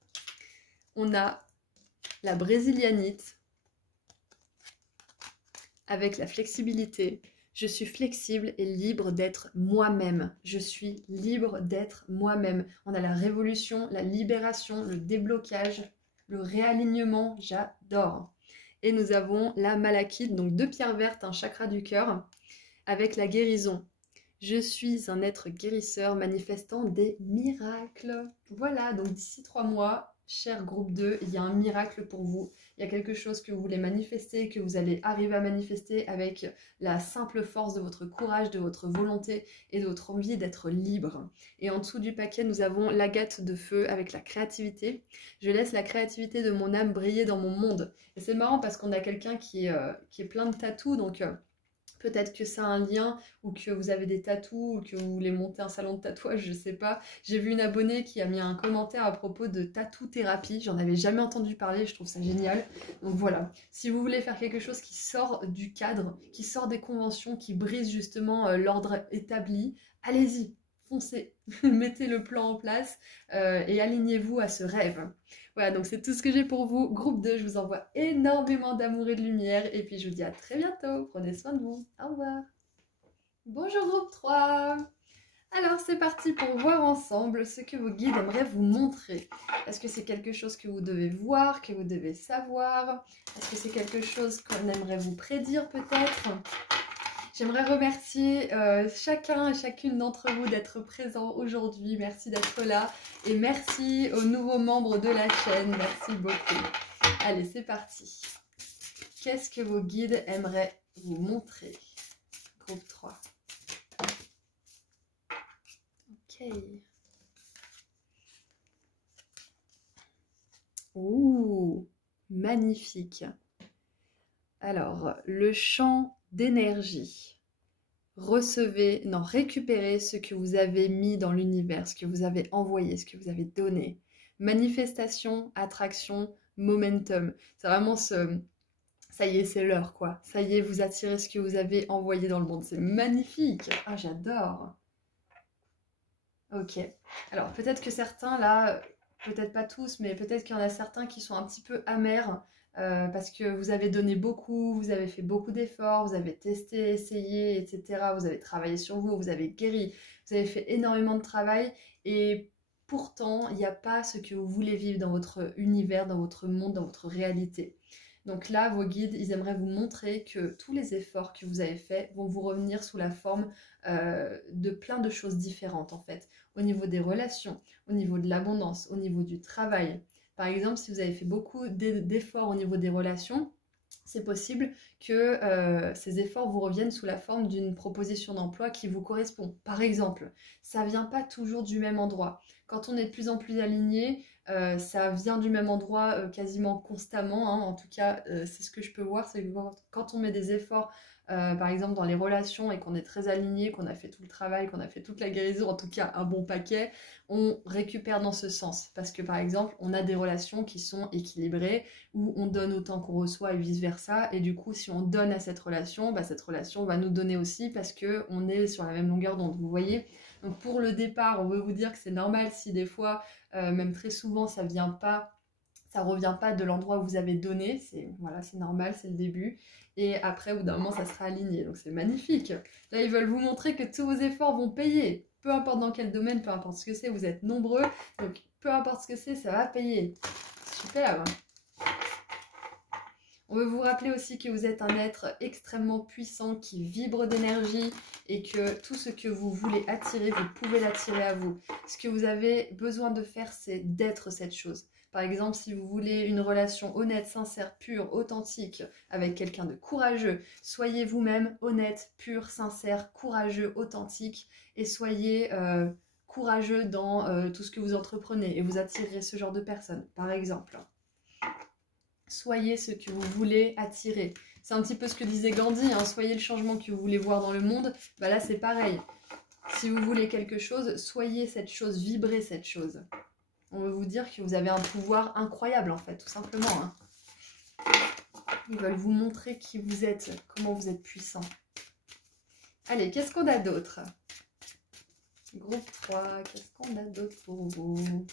On a la brésilianite avec la flexibilité. Je suis flexible et libre d'être moi-même. Je suis libre d'être moi-même. On a la révolution, la libération, le déblocage, le réalignement. J'adore. Et nous avons la malachite, donc 2 pierres vertes, un chakra du cœur, avec la guérison. Je suis un être guérisseur manifestant des miracles. Voilà, donc d'ici 3 mois, cher groupe 2, il y a un miracle pour vous. Il y a quelque chose que vous voulez manifester, que vous allez arriver à manifester avec la simple force de votre courage, de votre volonté et de votre envie d'être libre. Et en dessous du paquet, nous avons l'agate de feu avec la créativité. Je laisse la créativité de mon âme briller dans mon monde. Et c'est marrant parce qu'on a quelqu'un qui est plein de tatous, donc... peut-être que ça a un lien, ou que vous avez des tatous, ou que vous voulez monter un salon de tatouage, je sais pas. J'ai vu une abonnée qui a mis un commentaire à propos de tatou-thérapie. J'en avais jamais entendu parler, je trouve ça génial. Donc voilà, si vous voulez faire quelque chose qui sort du cadre, qui sort des conventions, qui brise justement l'ordre établi, allez-y, foncez, mettez le plan en place et alignez-vous à ce rêve. Voilà, donc c'est tout ce que j'ai pour vous. Groupe 2, je vous envoie énormément d'amour et de lumière. Et puis je vous dis à très bientôt. Prenez soin de vous. Au revoir. Bonjour groupe 3. Alors c'est parti pour voir ensemble ce que vos guides aimeraient vous montrer. Est-ce que c'est quelque chose que vous devez voir, que vous devez savoir? Est-ce que c'est quelque chose qu'on aimerait vous prédire peut-être? J'aimerais remercier chacun et chacune d'entre vous d'être présents aujourd'hui. Merci d'être là et merci aux nouveaux membres de la chaîne. Merci beaucoup. Allez, c'est parti. Qu'est-ce que vos guides aimeraient vous montrer? Groupe 3. Ok. Ouh, magnifique. Alors, le champ d'énergie. Recevez, non, récupérez ce que vous avez mis dans l'univers, ce que vous avez envoyé, ce que vous avez donné. Manifestation, attraction, momentum. C'est vraiment ce... Ça y est, c'est l'heure, quoi. Ça y est, vous attirez ce que vous avez envoyé dans le monde. C'est magnifique. Ah, j'adore. Ok. Alors, peut-être que certains, là, peut-être pas tous, mais peut-être qu'il y en a certains qui sont un petit peu amers parce que vous avez donné beaucoup, vous avez fait beaucoup d'efforts, vous avez testé, essayé, etc. Vous avez travaillé sur vous, vous avez guéri, vous avez fait énormément de travail et pourtant, il n'y a pas ce que vous voulez vivre dans votre univers, dans votre monde, dans votre réalité. Donc là, vos guides, ils aimeraient vous montrer que tous les efforts que vous avez faits vont vous revenir sous la forme de plein de choses différentes en fait. Au niveau des relations, au niveau de l'abondance, au niveau du travail. Par exemple, si vous avez fait beaucoup d'efforts au niveau des relations, c'est possible que ces efforts vous reviennent sous la forme d'une proposition d'emploi qui vous correspond. Par exemple, ça ne vient pas toujours du même endroit. Quand on est de plus en plus aligné, ça vient du même endroit quasiment constamment. Hein. En tout cas, c'est ce que je peux voir, c'est que quand on met des efforts, par exemple dans les relations et qu'on est très aligné, qu'on a fait tout le travail, qu'on a fait toute la guérison, en tout cas un bon paquet, on récupère dans ce sens. Parce que par exemple, on a des relations qui sont équilibrées, où on donne autant qu'on reçoit et vice-versa. Et du coup, si on donne à cette relation, bah, cette relation va nous donner aussi parce qu'on est sur la même longueur d'onde, vous voyez. Donc pour le départ, on veut vous dire que c'est normal si des fois, même très souvent, ça revient pas de l'endroit où vous avez donné. Voilà, c'est normal, c'est le début. Et après, au bout d'un moment, ça sera aligné. Donc c'est magnifique. Là, ils veulent vous montrer que tous vos efforts vont payer. Peu importe dans quel domaine, peu importe ce que c'est, vous êtes nombreux. Donc peu importe ce que c'est, ça va payer. Super. On veut vous rappeler aussi que vous êtes un être extrêmement puissant qui vibre d'énergie et que tout ce que vous voulez attirer, vous pouvez l'attirer à vous. Ce que vous avez besoin de faire, c'est d'être cette chose. Par exemple, si vous voulez une relation honnête, sincère, pure, authentique avec quelqu'un de courageux, soyez vous-même honnête, pur, sincère, courageux, authentique et soyez courageux dans tout ce que vous entreprenez et vous attirerez ce genre de personnes, par exemple. Soyez ce que vous voulez attirer. C'est un petit peu ce que disait Gandhi, hein, soyez le changement que vous voulez voir dans le monde. Bah là, c'est pareil. Si vous voulez quelque chose, soyez cette chose, vibrez cette chose. On veut vous dire que vous avez un pouvoir incroyable, en fait, tout simplement. Hein. Ils veulent vous montrer qui vous êtes, comment vous êtes puissant. Allez, qu'est-ce qu'on a d'autre? Groupe 3, qu'est-ce qu'on a d'autre pour vous?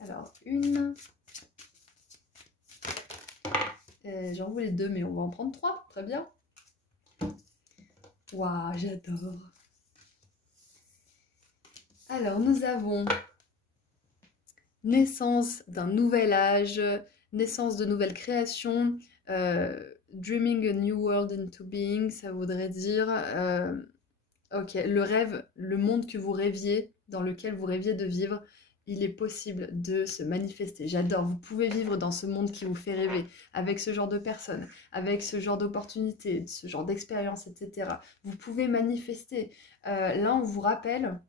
Alors, une. J'en voulais 2, mais on va en prendre 3. Très bien. Waouh, j'adore. Alors, nous avons naissance d'un nouvel âge, naissance de nouvelles créations, dreaming a new world into being, ça voudrait dire, ok, le rêve, le monde que vous rêviez, dans lequel vous rêviez de vivre, il est possible de se manifester. J'adore, vous pouvez vivre dans ce monde qui vous fait rêver, avec ce genre de personnes, avec ce genre d'opportunités, ce genre d'expériences, etc. Vous pouvez manifester. Là, on vous rappelle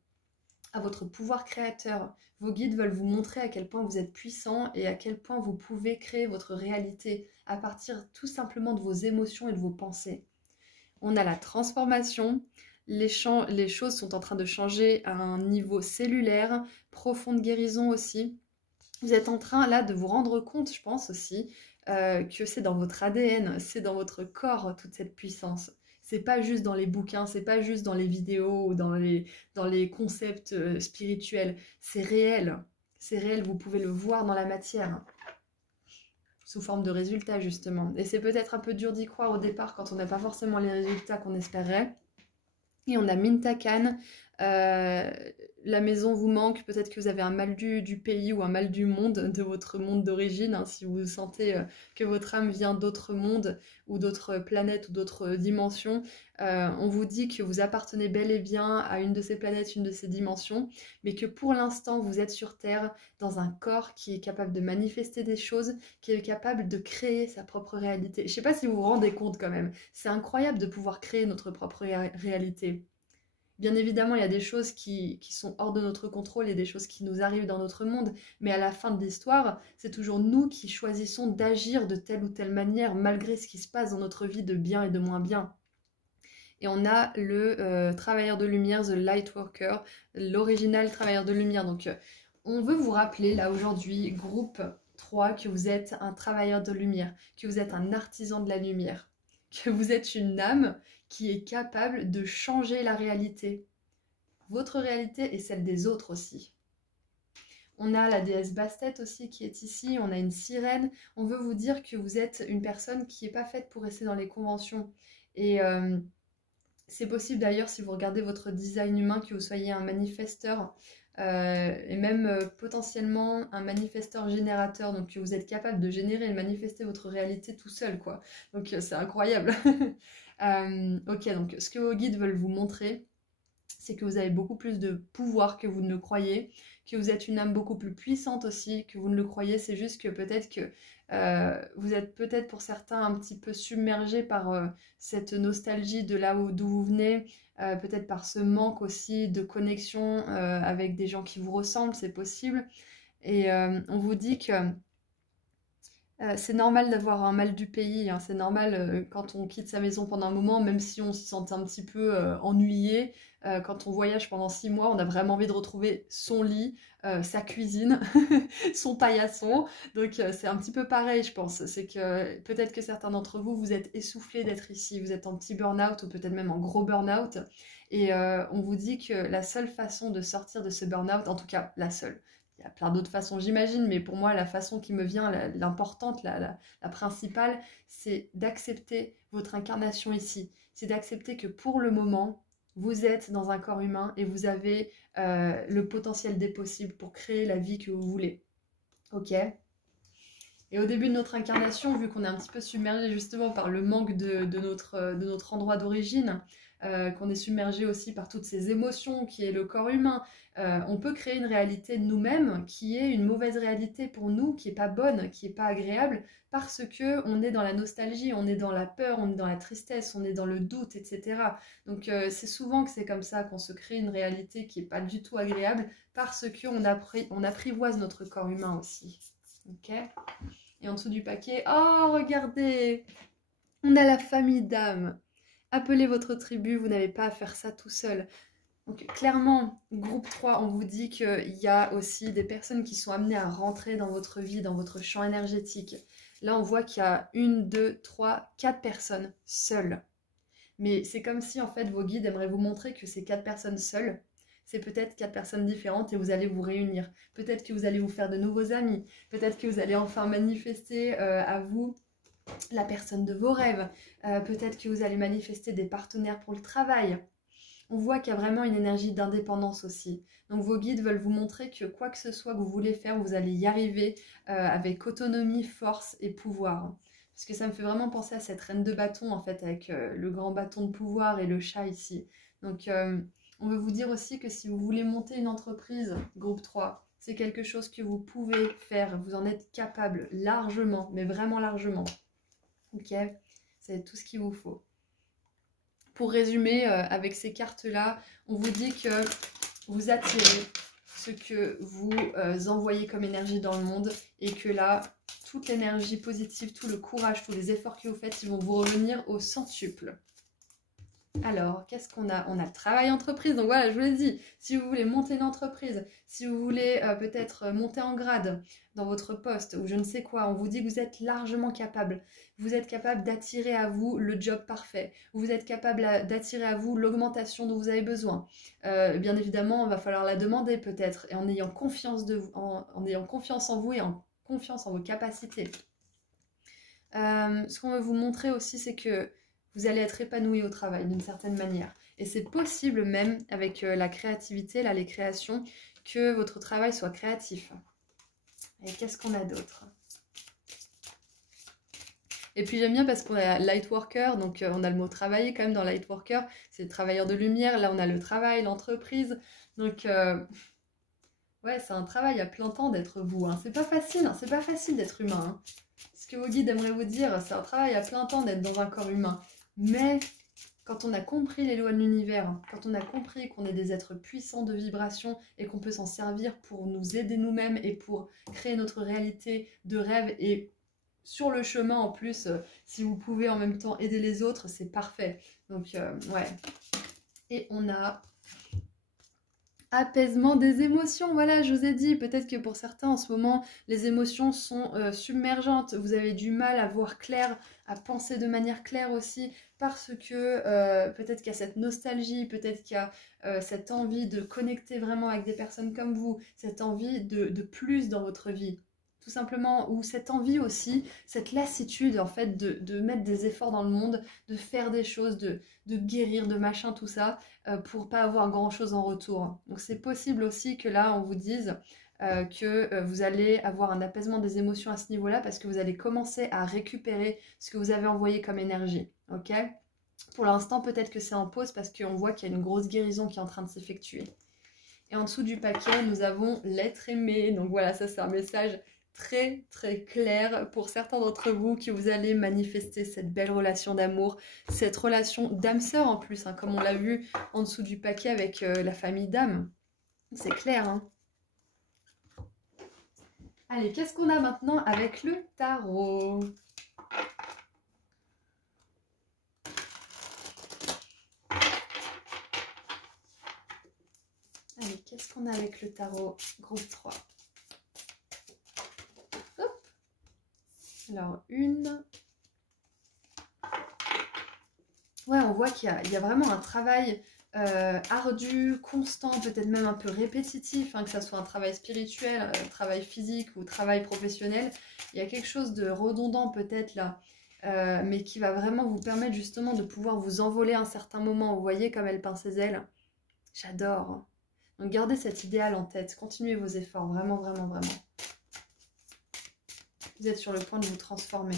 à votre pouvoir créateur. Vos guides veulent vous montrer à quel point vous êtes puissant et à quel point vous pouvez créer votre réalité à partir tout simplement de vos émotions et de vos pensées. On a la transformation. Les choses sont en train de changer à un niveau cellulaire, profonde guérison aussi. Vous êtes en train là de vous rendre compte, je pense aussi, que c'est dans votre ADN, c'est dans votre corps toute cette puissance. C'est pas juste dans les bouquins, c'est pas juste dans les vidéos ou dans les concepts spirituels. C'est réel, vous pouvez le voir dans la matière, sous forme de résultats justement. Et c'est peut-être un peu dur d'y croire au départ quand on n'a pas forcément les résultats qu'on espérait. Et on a Mintakan, la maison vous manque, peut-être que vous avez un mal du pays ou un mal du monde, de votre monde d'origine, hein, si vous sentez que votre âme vient d'autres mondes ou d'autres planètes ou d'autres dimensions. On vous dit que vous appartenez bel et bien à une de ces planètes, une de ces dimensions, mais que pour l'instant vous êtes sur Terre dans un corps qui est capable de manifester des choses, qui est capable de créer sa propre réalité. Je ne sais pas si vous vous rendez compte quand même, c'est incroyable de pouvoir créer notre propre réalité. Bien évidemment, il y a des choses qui sont hors de notre contrôle et des choses qui nous arrivent dans notre monde, mais à la fin de l'histoire, c'est toujours nous qui choisissons d'agir de telle ou telle manière, malgré ce qui se passe dans notre vie de bien et de moins bien. Et on a le travailleur de lumière, The Lightworker, l'original travailleur de lumière. Donc, on veut vous rappeler, là, aujourd'hui, groupe 3, que vous êtes un travailleur de lumière, que vous êtes un artisan de la lumière, que vous êtes une âme qui est capable de changer la réalité. Votre réalité et celle des autres aussi. On a la déesse Bastet aussi qui est ici, on a une sirène. On veut vous dire que vous êtes une personne qui n'est pas faite pour rester dans les conventions. Et c'est possible d'ailleurs si vous regardez votre design humain que vous soyez un manifesteur et même potentiellement un manifesteur générateur, donc que vous êtes capable de générer et manifester votre réalité tout seul, quoi. Donc c'est incroyable. Ok, donc ce que vos guides veulent vous montrer, c'est que vous avez beaucoup plus de pouvoir que vous ne le croyez, que vous êtes une âme beaucoup plus puissante aussi que vous ne le croyez. C'est juste que peut-être que vous êtes peut-être pour certains un petit peu submergé par cette nostalgie de là d'où vous venez, peut-être par ce manque aussi de connexion avec des gens qui vous ressemblent, c'est possible. Et on vous dit que c'est normal d'avoir un mal du pays, hein. C'est normal quand on quitte sa maison pendant un moment, même si on se sent un petit peu ennuyé. Quand on voyage pendant 6 mois, on a vraiment envie de retrouver son lit, sa cuisine, son paillasson. Donc c'est un petit peu pareil, je pense. C'est que peut-être que certains d'entre vous, vous êtes essoufflés d'être ici, vous êtes en petit burn-out ou peut-être même en gros burn-out. Et on vous dit que la seule façon de sortir de ce burn-out, en tout cas la seule, il y a plein d'autres façons, j'imagine, mais pour moi, la façon qui me vient, l'importante, la principale, c'est d'accepter votre incarnation ici. C'est d'accepter que pour le moment, vous êtes dans un corps humain et vous avez le potentiel des possibles pour créer la vie que vous voulez. Ok ? Et au début de notre incarnation, vu qu'on est un petit peu submergé justement par le manque de notre endroit d'origine, qu'on est submergé aussi par toutes ces émotions qui est le corps humain, on peut créer une réalité de nous-mêmes qui est une mauvaise réalité pour nous, qui n'est pas bonne, qui n'est pas agréable, parce que on est dans la nostalgie, on est dans la peur, on est dans la tristesse, on est dans le doute, etc. Donc c'est souvent que c'est comme ça qu'on se crée une réalité qui n'est pas du tout agréable, parce qu'on on apprivoise notre corps humain aussi. Ok ? Et en dessous du paquet, oh regardez, on a la famille d'âmes. Appelez votre tribu, vous n'avez pas à faire ça tout seul. Donc clairement, groupe 3, on vous dit qu'il y a aussi des personnes qui sont amenées à rentrer dans votre vie, dans votre champ énergétique. Là, on voit qu'il y a 1, 2, 3, 4 personnes seules. Mais c'est comme si en fait vos guides aimeraient vous montrer que ces 4 personnes seules, c'est peut-être 4 personnes différentes et vous allez vous réunir. Peut-être que vous allez vous faire de nouveaux amis. Peut-être que vous allez enfin manifester à vous la personne de vos rêves. Peut-être que vous allez manifester des partenaires pour le travail. On voit qu'il y a vraiment une énergie d'indépendance aussi. Donc vos guides veulent vous montrer que quoi que ce soit que vous voulez faire, vous allez y arriver avec autonomie, force et pouvoir. Parce que ça me fait vraiment penser à cette reine de bâton en fait, avec le grand bâton de pouvoir et le chat ici. Donc on veut vous dire aussi que si vous voulez monter une entreprise, groupe 3, c'est quelque chose que vous pouvez faire. Vous en êtes capable largement, mais vraiment largement. Ok, c'est tout ce qu'il vous faut. Pour résumer, avec ces cartes-là, on vous dit que vous attirez ce que vous envoyez comme énergie dans le monde et que là, toute l'énergie positive, tout le courage, tous les efforts que vous faites, ils vont vous revenir au centuple. Alors, qu'est-ce qu'on a? On a le travail entreprise. Donc voilà, je vous l'ai dit, si vous voulez monter une entreprise, si vous voulez peut-être monter en grade dans votre poste ou je ne sais quoi, on vous dit que vous êtes largement capable. Vous êtes capable d'attirer à vous le job parfait. Vous êtes capable d'attirer à vous l'augmentation dont vous avez besoin. Bien évidemment, il va falloir la demander peut-être et en ayant confiance en ayant confiance en vous et en confiance en vos capacités. Ce qu'on veut vous montrer aussi, c'est que vous allez être épanoui au travail d'une certaine manière. Et c'est possible même avec la créativité, là, les créations, que votre travail soit créatif. Et qu'est-ce qu'on a d'autre? Et puis j'aime bien parce qu'on a Lightworker, donc on a le mot travailler quand même dans Lightworker, c'est travailleur de lumière, là on a le travail, l'entreprise. Donc ouais, c'est un travail à plein temps d'être vous. Hein. C'est pas facile, hein, c'est pas facile d'être humain. Hein. Ce que vos guides aimeraient vous dire, c'est un travail à plein temps d'être dans un corps humain. Mais quand on a compris les lois de l'univers, quand on a compris qu'on est des êtres puissants de vibration et qu'on peut s'en servir pour nous aider nous-mêmes et pour créer notre réalité de rêve et sur le chemin en plus, si vous pouvez en même temps aider les autres, c'est parfait. Donc ouais. Et on a apaisement des émotions, voilà, je vous ai dit, peut-être que pour certains en ce moment, les émotions sont submergentes, vous avez du mal à voir clair, à penser de manière claire aussi, parce que peut-être qu'il y a cette nostalgie, peut-être qu'il y a cette envie de connecter vraiment avec des personnes comme vous, cette envie de plus dans votre vie. Tout simplement, ou cette envie aussi, cette lassitude en fait de mettre des efforts dans le monde, de faire des choses, de guérir, de machin, tout ça, pour pas avoir grand chose en retour. Donc c'est possible aussi que là on vous dise que vous allez avoir un apaisement des émotions à ce niveau-là parce que vous allez commencer à récupérer ce que vous avez envoyé comme énergie. Ok ? Pour l'instant peut-être que c'est en pause parce qu'on voit qu'il y a une grosse guérison qui est en train de s'effectuer. Et en dessous du paquet nous avons l'être aimé. Donc voilà, ça c'est un message très très clair pour certains d'entre vous qui vous allez manifester cette belle relation d'amour, cette relation d'âme-sœur en plus, hein, comme on l'a vu en dessous du paquet avec la famille d'âme. C'est clair, hein. Allez, qu'est-ce qu'on a maintenant avec le tarot? Allez, qu'est-ce qu'on a avec le tarot? Groupe 3. Hop. Alors, une. Ouais, on voit qu'il y a vraiment un travail ardu, constant, peut-être même un peu répétitif, hein, que ça soit un travail spirituel, un travail physique ou travail professionnel. Il y a quelque chose de redondant peut-être là, mais qui va vraiment vous permettre justement de pouvoir vous envoler à un certain moment. Vous voyez comme elle peint ses ailes? J'adore. Donc gardez cet idéal en tête, continuez vos efforts, vraiment, vraiment, vraiment. Vous êtes sur le point de vous transformer.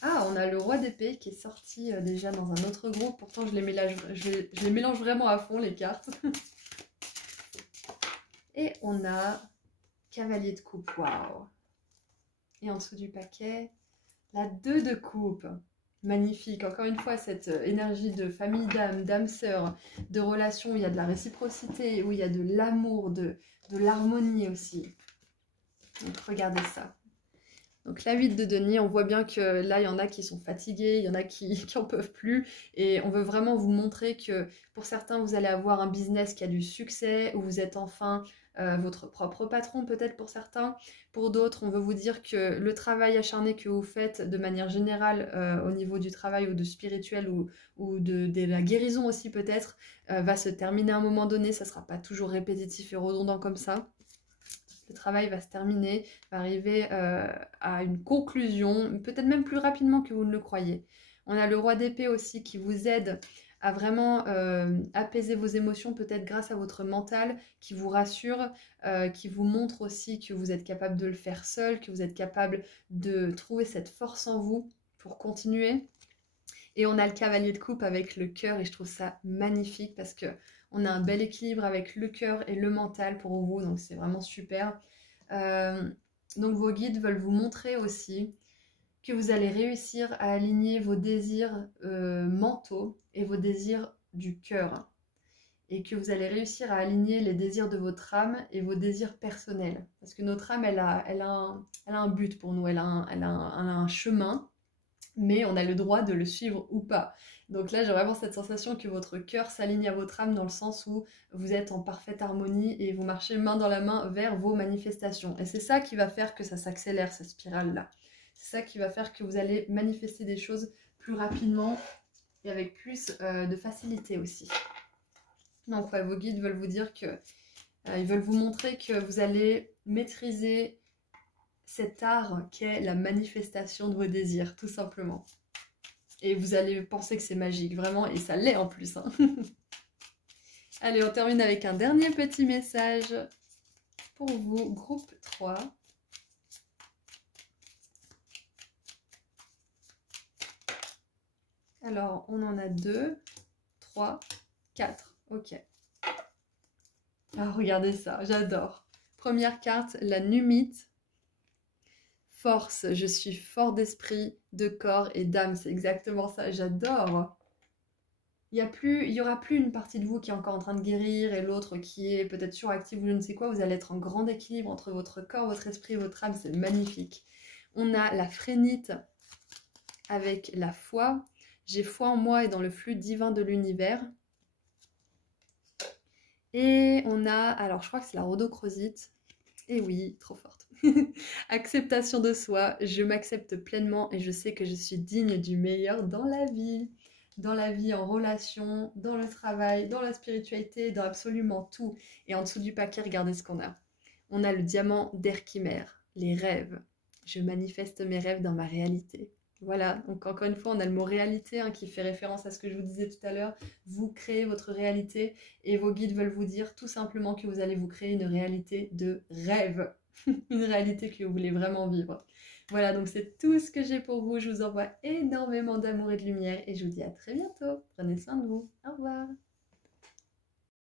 Ah, on a le roi d'épée qui est sorti déjà dans un autre groupe. Pourtant, je les mélange vraiment à fond, les cartes. Et on a cavalier de coupe. Waouh! Et en dessous du paquet, la 2 de coupe. Magnifique. Encore une fois, cette énergie de famille d'âme, d'âme-sœur, de relation où il y a de la réciprocité, où il y a de l'amour, de l'harmonie aussi. Donc, regardez ça. Donc, la 8 de denier, on voit bien que là, il y en a qui sont fatigués, il y en a qui en peuvent plus. Et on veut vraiment vous montrer que pour certains, vous allez avoir un business qui a du succès, où vous êtes enfin votre propre patron peut-être pour certains. Pour d'autres, on veut vous dire que le travail acharné que vous faites de manière générale au niveau du travail ou de spirituel ou de la guérison aussi peut-être, va se terminer à un moment donné. Ça ne sera pas toujours répétitif et redondant comme ça. Le travail va se terminer, va arriver à une conclusion, peut-être même plus rapidement que vous ne le croyez. On a le roi d'épée aussi qui vous aide à vraiment apaiser vos émotions, peut-être grâce à votre mental, qui vous rassure, qui vous montre aussi que vous êtes capable de le faire seul, que vous êtes capable de trouver cette force en vous pour continuer. Et on a le cavalier de coupe avec le cœur et je trouve ça magnifique parce que on a un bel équilibre avec le cœur et le mental pour vous, donc c'est vraiment super. Donc vos guides veulent vous montrer aussi que vous allez réussir à aligner vos désirs mentaux et vos désirs du cœur. Et que vous allez réussir à aligner les désirs de votre âme et vos désirs personnels. Parce que notre âme, elle a un but pour nous, elle a un chemin, mais on a le droit de le suivre ou pas. Donc là, j'ai vraiment cette sensation que votre cœur s'aligne à votre âme dans le sens où vous êtes en parfaite harmonie et vous marchez main dans la main vers vos manifestations. Et c'est ça qui va faire que ça s'accélère, cette spirale-là. C'est ça qui va faire que vous allez manifester des choses plus rapidement et avec plus de facilité aussi. Donc ouais, vos guides veulent vous dire que ils veulent vous montrer que vous allez maîtriser cet art qu'est la manifestation de vos désirs, tout simplement. Et vous allez penser que c'est magique, vraiment, et ça l'est en plus. Hein. Allez, on termine avec un dernier petit message pour vous, groupe 3. Alors, on en a 2, 3, 4. Ok. Alors, regardez ça, j'adore. Première carte, la Numite. Force, je suis fort d'esprit, de corps et d'âme, c'est exactement ça, j'adore. Il y aura plus une partie de vous qui est encore en train de guérir et l'autre qui est peut-être suractive ou je ne sais quoi, vous allez être en grand équilibre entre votre corps, votre esprit et votre âme, c'est magnifique. On a la Phrénite avec la foi, j'ai foi en moi et dans le flux divin de l'univers. Et on a, alors je crois que c'est la Rhodochrosite, et oui, trop forte. Acceptation de soi, je m'accepte pleinement et je sais que je suis digne du meilleur dans la vie. Dans la vie, en relation, dans le travail, dans la spiritualité, dans absolument tout. Et en dessous du paquet, regardez ce qu'on a. On a le diamant d'Herchimère, les rêves. Je manifeste mes rêves dans ma réalité. Voilà, donc encore une fois, on a le mot réalité hein, qui fait référence à ce que je vous disais tout à l'heure. Vous créez votre réalité et vos guides veulent vous dire tout simplement que vous allez vous créer une réalité de rêve. Une réalité que vous voulez vraiment vivre. Voilà, donc c'est tout ce que j'ai pour vous. Je vous envoie énormément d'amour et de lumière et je vous dis à très bientôt. Prenez soin de vous. Au revoir.